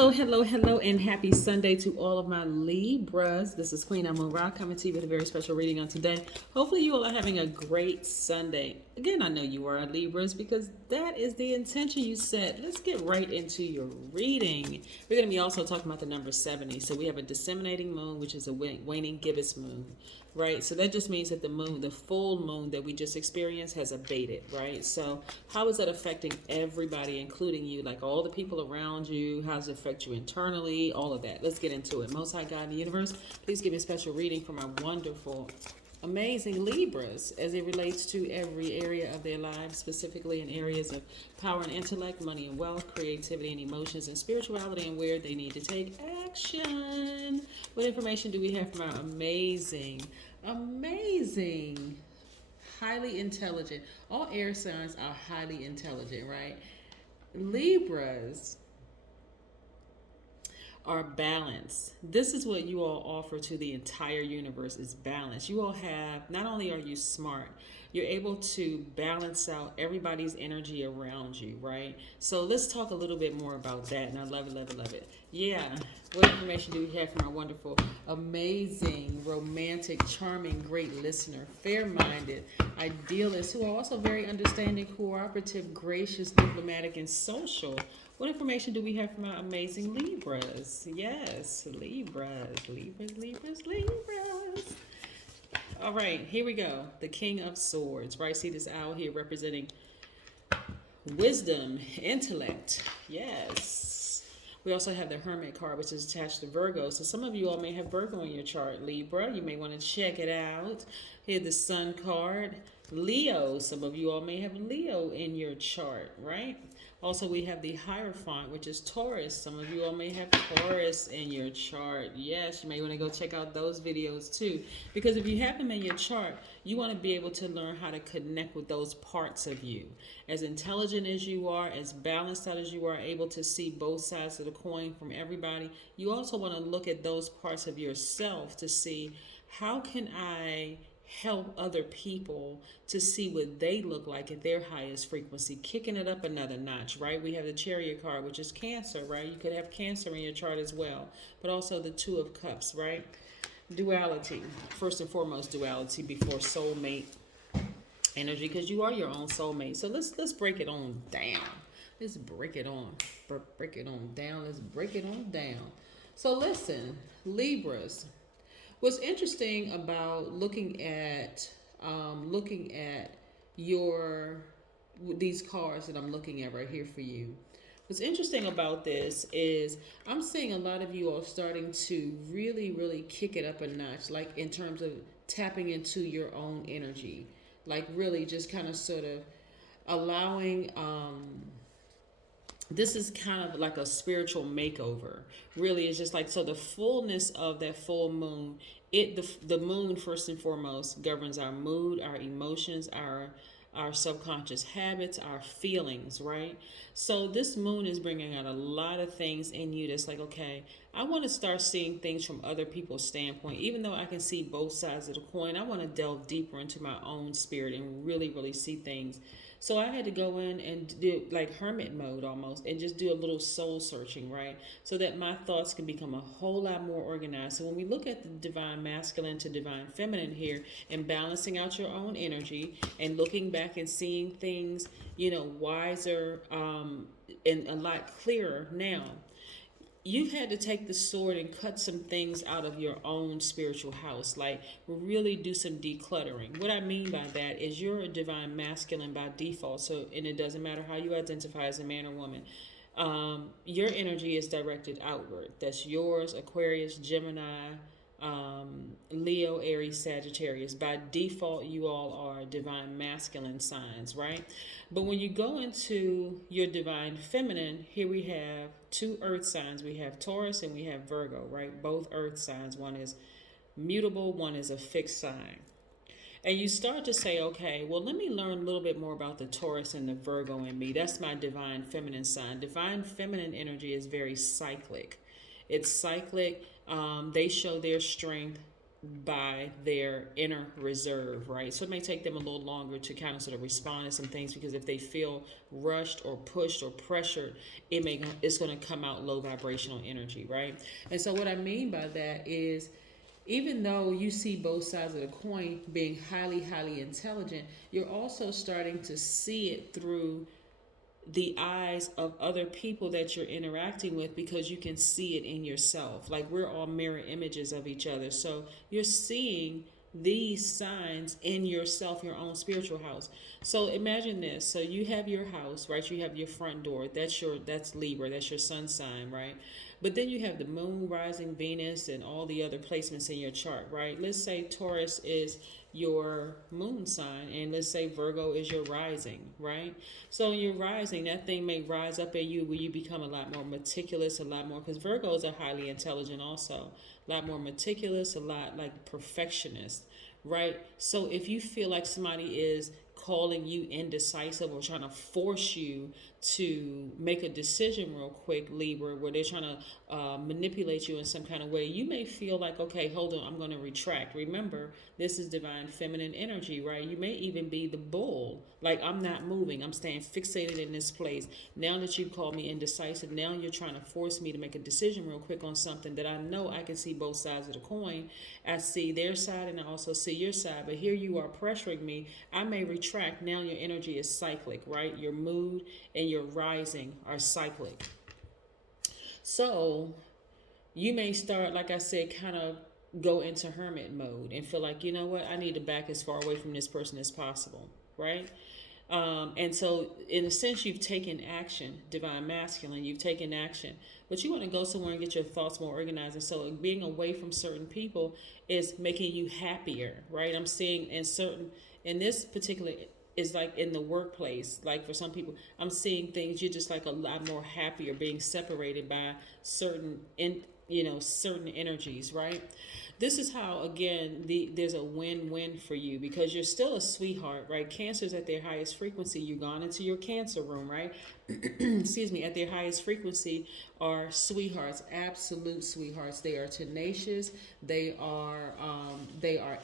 Hello, and happy Sunday to all of my Libras. This is Queen Amun Ra coming to you with a very special reading on today. Hopefully, you all are having a great Sunday. Again, I know you are Libras because that is the intention you set. Let's get right into your reading. We're going to be also talking about the number 70. So we have a disseminating moon, which is a waning gibbous moon, right? So that just means that the moon, the full moon that we just experienced, has abated, right? So how is that affecting everybody, including you, like all the people around you? How does it affect you internally? All of that. Let's get into it. Most High God in the universe, please give me a special reading for my wonderful, amazing Libras as it relates to every area of their lives, specifically in areas of power and intellect, money and wealth, creativity and emotions, and spirituality, and where they need to take action. What information do we have from our amazing, highly intelligent? All air signs are highly intelligent, right? Libras are balance. This is what you all offer to the entire universe, is balance. You all have, not only are you smart, you're able to balance out everybody's energy around you, right? So let's talk a little bit more about that, and I love it. Yeah, what information do we have from our wonderful, amazing, romantic, charming, great listener, fair-minded, idealist, who are also very understanding, cooperative, gracious, diplomatic, and social? What information do we have from our amazing Libras? Yes, Libras. All right, here we go. The King of Swords, right? See this owl here representing wisdom, intellect. Yes. We also have the Hermit card, which is attached to Virgo. So some of you all may have Virgo in your chart. Libra, you may want to check it out. Here, the Sun card. Leo, some of you all may have Leo in your chart, right? Also, we have the Hierophant, which is Taurus. Some of you all may have Taurus in your chart. Yes, you may want to go check out those videos too. Because if you have them in your chart, you want to be able to learn how to connect with those parts of you. As intelligent as you are, as balanced out as you are, able to see both sides of the coin from everybody, you also want to look at those parts of yourself to see, how can I help other people to see what they look like at their highest frequency, kicking it up another notch, right? We have the Chariot card, which is Cancer, right? You could have Cancer in your chart as well, but also the Two of Cups, right? Duality, first and foremost, duality before soulmate energy, because you are your own soulmate. So let's break it on down. Let's break it on down. Let's break it on down. So listen, Libras. What's interesting about looking at these cards that I'm looking at right here for you. What's interesting about this is I'm seeing a lot of you all starting to really kick it up a notch, like in terms of tapping into your own energy, like really just kind of sort of allowing. This is kind of like a spiritual makeover. Really, it's just like, so the fullness of that full moon, the moon first and foremost governs our mood, our emotions, our subconscious habits, our feelings, right? So this moon is bringing out a lot of things in you that's like, okay, I want to start seeing things from other people's standpoint. Even though I can see both sides of the coin, I want to delve deeper into my own spirit and really see things. So I had to go in and do like hermit mode almost, and just do a little soul searching, right? So that my thoughts can become a whole lot more organized. So when we look at the divine masculine to divine feminine here, and balancing out your own energy and looking back and seeing things, wiser, and a lot clearer now. You've had to take the sword and cut some things out of your own spiritual house, like really do some decluttering. What I mean by that is you're a divine masculine by default, so, and it doesn't matter how you identify as a man or woman. Your energy is directed outward. That's yours, Aquarius, Gemini, Leo, Aries, Sagittarius. By default, you all are divine masculine signs, right? But when you go into your divine feminine, here we have two earth signs. We have Taurus and we have Virgo, right? Both earth signs. One is mutable, one is a fixed sign. And you start to say, okay, well, let me learn a little bit more about the Taurus and the Virgo in me. That's my divine feminine sign. Divine feminine energy is very cyclic. It's cyclic. They show their strength by their inner reserve, right? So it may take them a little longer to kind of sort of respond to some things, because if they feel rushed or pushed or pressured, it's going to come out low vibrational energy, right? And so what I mean by that is, even though you see both sides of the coin being highly, highly intelligent, you're also starting to see it through the eyes of other people that you're interacting with, because you can see it in yourself. Like, we're all mirror images of each other. So you're seeing these signs in yourself, your own spiritual house. So imagine this. So you have your house, right? You have your front door. That's Libra. That's your sun sign, right? But then you have the moon, rising, Venus, and all the other placements in your chart, right? Let's say Taurus is your moon sign, and let's say Virgo is your rising, right? So in your rising, that thing may rise up at you where you become a lot more meticulous, a lot more, because Virgos are highly intelligent also, a lot more meticulous, a lot like perfectionist, right? So if you feel like somebody is calling you indecisive or trying to force you to make a decision real quick, Libra, where they're trying to manipulate you in some kind of way, you may feel like, okay, hold on, I'm going to retract. Remember, this is divine feminine energy, right? You may even be the bull, like, I'm not moving, I'm staying fixated in this place. Now that you called me indecisive, now you're trying to force me to make a decision real quick on something that I know I can see both sides of the coin. I see their side and I also see your side, but here you are pressuring me. I may retract. Now your energy is cyclic, right? Your mood and your rising are cyclic. So you may start, like I said, kind of go into hermit mode and feel like, you know what, I need to back as far away from this person as possible, right? And so, in a sense, you've taken action, divine masculine, you've taken action, but you want to go somewhere and get your thoughts more organized. And so, being away from certain people is making you happier, right? I'm seeing in this particular, is like in the workplace, like for some people, I'm seeing things, you're just like a lot more happier being separated by certain energies, right? This is how, again, there's a win-win for you, because you're still a sweetheart, right? Cancer's at their highest frequency. You've gone into your Cancer room, right? Excuse me. At their highest frequency are sweethearts, absolute sweethearts. They are tenacious. They are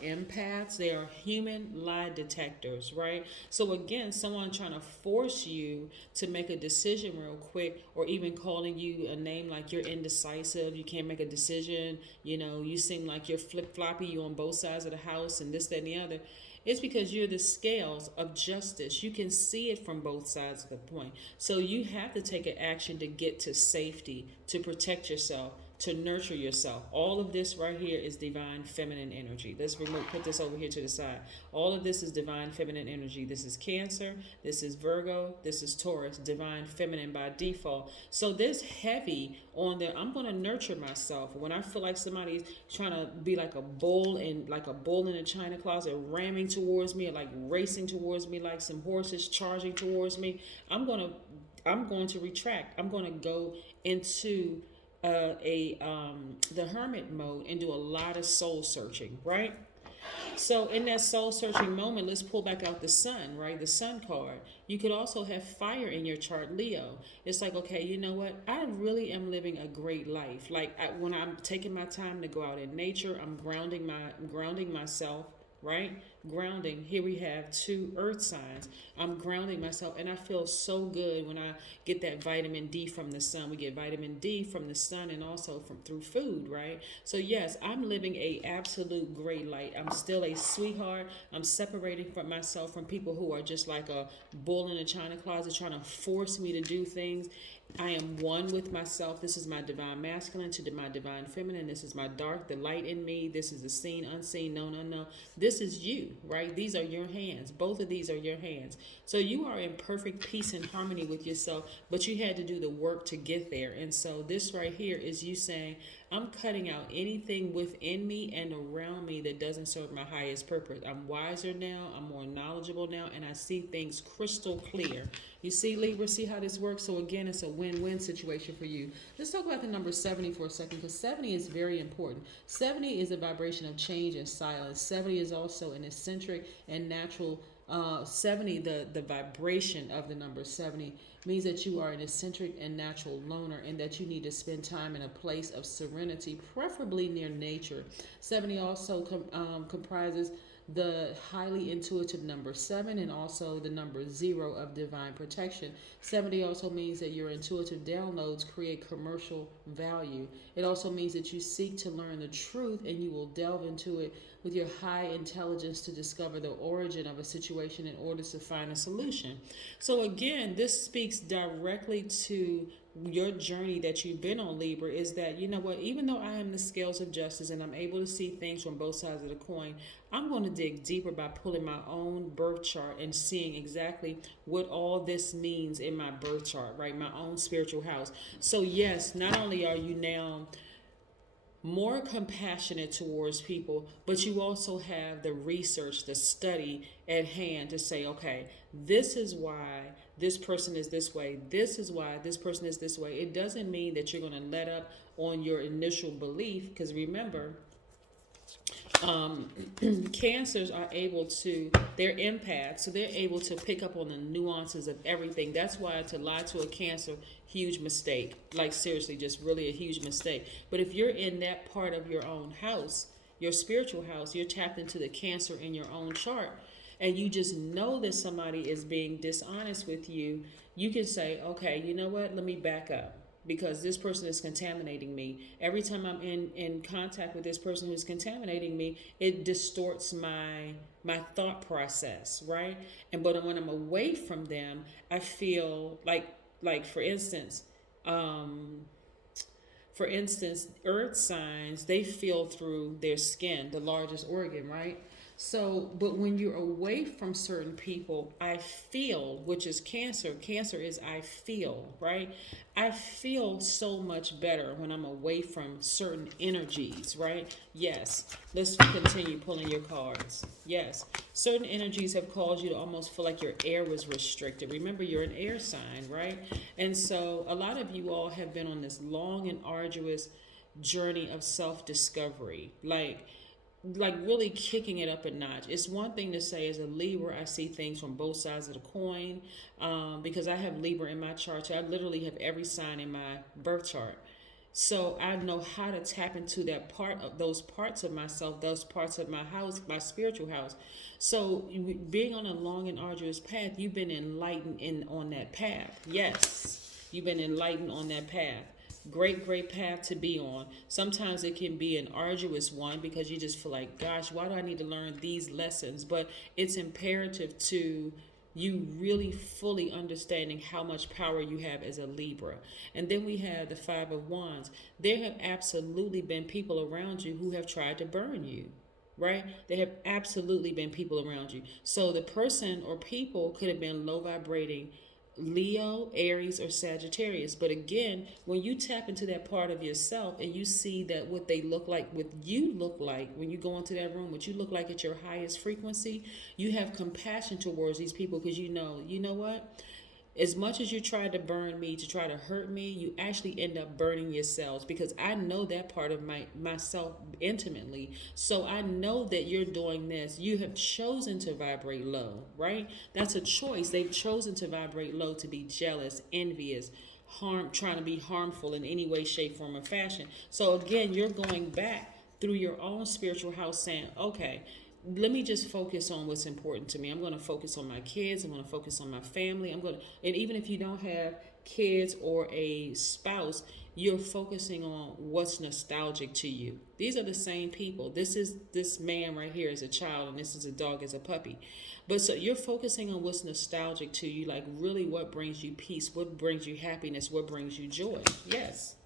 empaths. They are human lie detectors, right? So again, someone trying to force you to make a decision real quick, or even calling you a name like you're indecisive, you can't make a decision, you seem like you're flip-floppy, you're on both sides of the house and this, that, and the other. It's because you're the scales of justice. You can see it from both sides of the point. So you have to take an action to get to safety, to protect yourself, to nurture yourself. All of this right here is divine feminine energy. Let's put this over here to the side. All of this is divine feminine energy. This is Cancer, this is Virgo, this is Taurus, divine feminine by default. So there's heavy on there. I'm going to nurture myself. When I feel like somebody's trying to be like a bull in a china closet, ramming towards me, or like racing towards me, like some horses charging towards me, I'm going to retract. I'm going to go into the hermit mode and do a lot of soul searching, right? So in that soul searching moment, let's pull back out the sun, right? The sun card. You could also have fire in your chart, Leo. It's like, okay, you know what? I really am living a great life. Like, when I'm taking my time to go out in nature, I'm grounding myself, right? Grounding. Here we have 2 earth signs. I'm grounding myself, and I feel so good when I get that vitamin D from the sun. We get vitamin D from the sun and also through food, right? So yes, I'm living a absolute great life. I'm still a sweetheart. I'm separating from myself from people who are just like a bull in a china closet trying to force me to do things. I am one with myself. This is my divine masculine to my divine feminine. This is my dark, the light in me. This is the seen, unseen, known, unknown. This is you, right? These are your hands. Both of these are your hands. So you are in perfect peace and harmony with yourself, but you had to do the work to get there. And so this right here is you saying, I'm cutting out anything within me and around me that doesn't serve my highest purpose. I'm wiser now. I'm more knowledgeable now, and I see things crystal clear. You see, Libra, see how this works? So again, it's a win-win situation for you. Let's talk about the number 70 for a second, because 70 is very important. 70 is a vibration of change and silence. 70 is also an eccentric and natural 70, the vibration of the number 70 means that you are an eccentric and natural loner, and that you need to spend time in a place of serenity, preferably near nature. 70 also comprises the highly intuitive number 7, and also the number 0 of divine protection. 70 also means that your intuitive downloads create commercial value. It also means that you seek to learn the truth, and you will delve into it with your high intelligence to discover the origin of a situation in order to find a solution. So again, this speaks directly to your journey that you've been on, Libra, is that, you know what, even though I am the scales of justice and I'm able to see things from both sides of the coin, I'm going to dig deeper by pulling my own birth chart and seeing exactly what all this means in my birth chart, right? My own spiritual house. So yes, not only are you now more compassionate towards people, but you also have the research, the study at hand to say, okay, this is why this person is this way. This is why this person is this way. It doesn't mean that you're going to let up on your initial belief, because remember, cancers are able to, they're empaths, so they're able to pick up on the nuances of everything. That's why to lie to a cancer, huge mistake. Like seriously, just really a huge mistake. But if you're in that part of your own house, your spiritual house, you're tapped into the cancer in your own chart, and you just know that somebody is being dishonest with you, you can say, okay, you know what, let me back up, because this person is contaminating me. Every time I'm in contact with this person who's contaminating me, it distorts my thought process, right? And but when I'm away from them, I feel like for instance, earth signs, they feel through their skin, the largest organ, right? So, but when you're away from certain people, I feel, which is cancer. Cancer is I feel, right? I feel so much better when I'm away from certain energies, right? Yes. Let's continue pulling your cards. Yes. Certain energies have caused you to almost feel like your air was restricted. Remember, you're an air sign, right? And so a lot of you all have been on this long and arduous journey of self-discovery. Like really kicking it up a notch. It's one thing to say, as a Libra, I see things from both sides of the coin, because I have Libra in my chart. So I literally have every sign in my birth chart. So I know how to tap into that part of those parts of myself, those parts of my house, my spiritual house. So being on a long and arduous path, you've been enlightened on that path. Yes, you've been enlightened on that path. Great path to be on. Sometimes it can be an arduous one because you just feel like, gosh, why do I need to learn these lessons? But it's imperative to you really fully understanding how much power you have as a Libra. And then we have the Five of Wands. There have absolutely been people around you who have tried to burn you, right? There have absolutely been people around you. So the person or people could have been low vibrating Leo, Aries, or Sagittarius. But again, when you tap into that part of yourself and you see that what they look like, what you look like when you go into that room, what you look like at your highest frequency, you have compassion towards these people, because you know what? As much as you tried to burn me, to try to hurt me, you actually end up burning yourselves, because I know that part of myself intimately. So I know that you're doing this. You have chosen to vibrate low, right? That's a choice. They've chosen to vibrate low, to be jealous, envious, trying to be harmful in any way, shape, form, or fashion. So again, you're going back through your own spiritual house saying, okay, let me just focus on what's important to me. I'm going to focus on my kids. I'm going to focus on my family. And even if you don't have kids or a spouse, you're focusing on what's nostalgic to you. These are the same people. This man right here is a child, and this is a dog as a puppy. But so you're focusing on what's nostalgic to you, like really what brings you peace, what brings you happiness, what brings you joy. Yes.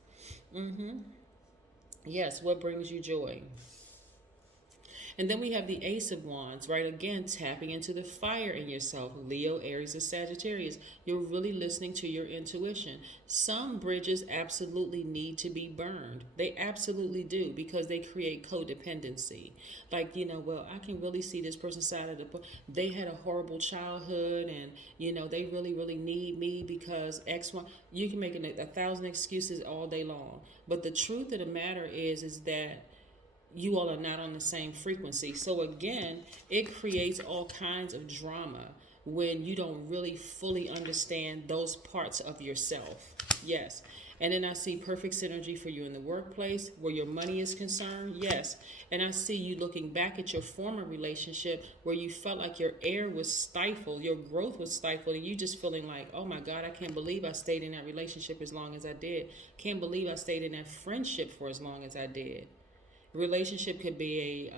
Yes, what brings you joy. And then we have the Ace of Wands, right? Again, tapping into the fire in yourself. Leo, Aries, and Sagittarius. You're really listening to your intuition. Some bridges absolutely need to be burned. They absolutely do, because they create codependency. Like, well, I can really see this person's side of they had a horrible childhood, and, they really, really need me because X, Y. You can make a thousand excuses all day long. But the truth of the matter is that you all are not on the same frequency. So again, it creates all kinds of drama when you don't really fully understand those parts of yourself. Yes. And then I see perfect synergy for you in the workplace where your money is concerned. Yes. And I see you looking back at your former relationship where you felt like your air was stifled, your growth was stifled, and you just feeling like, oh my God, I can't believe I stayed in that relationship as long as I did. Can't believe I stayed in that friendship for as long as I did. Relationship could be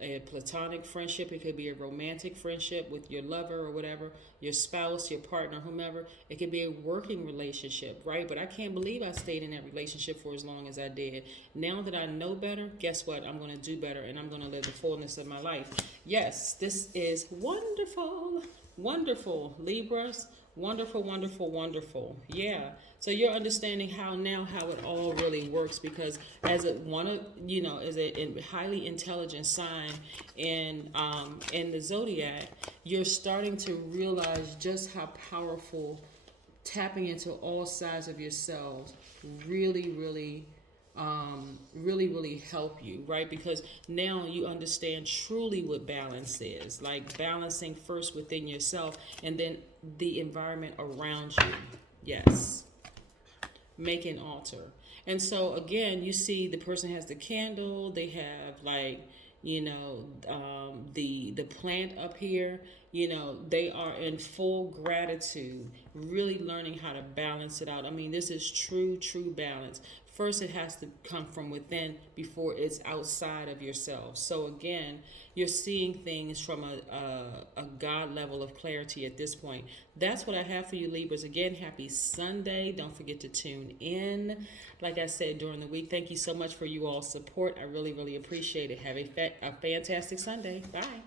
a platonic friendship. It could be a romantic friendship with your lover or whatever, your spouse, your partner, whomever. It could be a working relationship, right? But I can't believe I stayed in that relationship for as long as I did. Now that I know better, guess what? I'm going to do better and I'm going to live the fullness of my life. Yes, this is wonderful. Wonderful, Libras. Wonderful, wonderful, wonderful. Yeah. So you're understanding how it all really works, because as as a highly intelligent sign in the zodiac, you're starting to realize just how powerful tapping into all sides of yourselves really, really help you, right? Because now you understand truly what balance is, like balancing first within yourself and then the environment around you. Yes. Make an altar. And so again, you see the person has the candle, they have like, the plant up here, they are in full gratitude, really learning how to balance it out. I mean, this is true balance. First, it has to come from within before it's outside of yourself. So again, you're seeing things from a God level of clarity at this point. That's what I have for you, Libras. Again, happy Sunday. Don't forget to tune in. Like I said, during the week, thank you so much for you all's support. I really appreciate it. Have a fantastic Sunday. Bye.